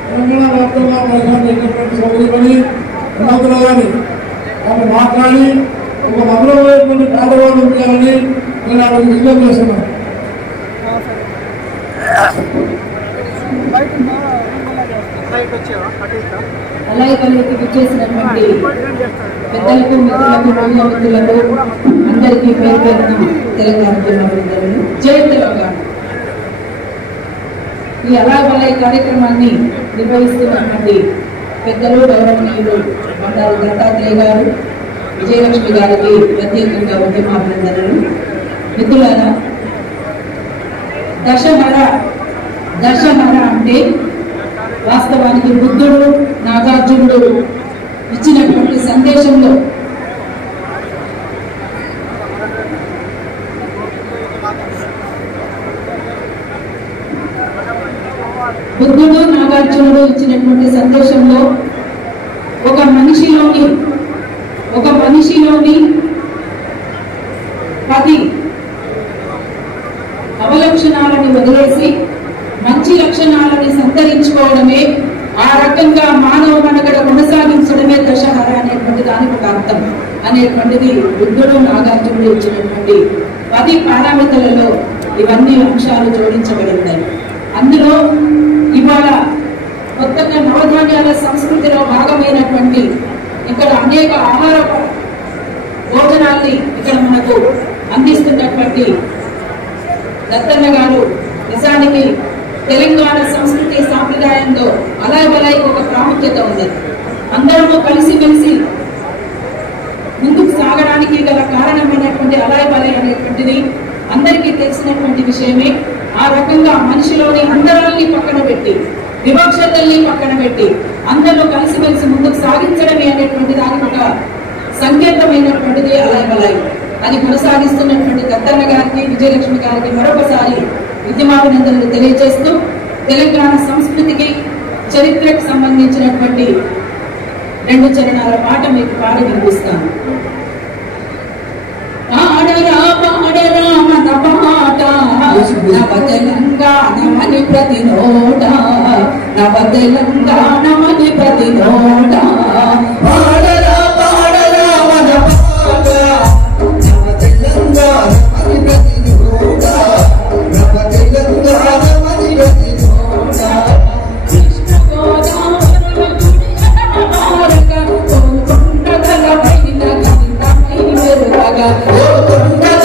తెలంగాణ వ్యాప్తంగా పరిశ్రమ చేసినటువంటి సౌకర్యమని ఉన్నతులు కానీ ఆమె మాట్లాడి ఒక మధురమైనటువంటి పేదవాళ్ళు ఉండాలని నేను ఆమెకు విజ్ఞప్తి చేస్తున్నాను. అలాగే వాళ్ళకి విచ్చేసినటువంటి పెద్దలకు, మిత్రులకు, బంధుమిత్రులకు అందరికీ పేరు పేరున తెలంగాణ ఉద్యమం జై తెలంగాణ. ఈ అలాగే కార్యక్రమాన్ని నిర్వహిస్తున్నటువంటి పెద్దలు, గౌరవనీయులు బండారు దత్తాత్రేయ గారు, విజయలక్ష్మి గారికి ప్రత్యేకంగా ఉద్యమాభినందనలు. మిత్రులారా, దశహర అంటే వాస్తవానికి బుద్ధుడు, నాగార్జునుడు ఇచ్చినటువంటి సందేశంలో ఇచ్చినటువంటి సందేశంలో ఒక మనిషిలోని 10 అవలక్షణాలని వదిలేసి మంచి లక్షణాలని సంతరించుకోవడమే, ఆ రకంగా మానవ మనుగడ కొనసాగించడమే దశహర అనేటువంటి దానికి ఒక అర్థం అనేటువంటిది బుద్ధుడు, నాగార్జునుడు ఇచ్చినటువంటి 10 పారామితులలో ఇవన్నీ అంశాలు జోడించబడి ఉన్నాయి. అందులో ఇవాళ కొత్తగా నవధాన్యాల సంస్కృతిలో భాగమైనటువంటి ఇక్కడ అనేక ఆహార భోజనాల్ని ఇక్కడ మనకు అందిస్తున్నటువంటి దత్తన్న గారు నిజానికి తెలంగాణ సంస్కృతి సాంప్రదాయంలో అలాయ్ ఒక ప్రాముఖ్యత ఉన్నది. అందరము కలిసిమెలిసి ముందుకు సాగడానికి గల కారణమైనటువంటి అలాయ్ అనేటువంటిది అందరికీ తెలిసినటువంటి విషయమే. ఆ రకంగా మనిషిలోని అందరాల్ని పక్కన పెట్టి, వివక్షతల్ని పక్కన పెట్టి అందరూ కలిసిమెలిసి ముందుకు సాగించడమే అనేటువంటి దానికి ఒక సంకేతమైనటువంటిది అలాయ్. అది కొనసాగిస్తున్నటువంటి దత్తన్న గారికి, విజయలక్ష్మి గారికి మరొకసారి ఉద్యమాభినందనలు తెలియజేస్తూ తెలంగాణ సంస్కృతికి, చరిత్రకు సంబంధించినటువంటి 2 చరణాల పాట మీకు పాడి వినిపిస్తాను. పాడరా మన పాట నవ తెలంగాణమని ప్రతి నోట, నవ తెలంగాణమని ప్రతి నోట. పాడరా మన పాట నవ తెలంగాణమని ప్రతి నోట, నవ తెలంగాణమని ప్రతి నోట. కృష్ణ గోదావరి కొండల పైన గంగమై మెరుగగా, తెలంగాణ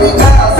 Africa.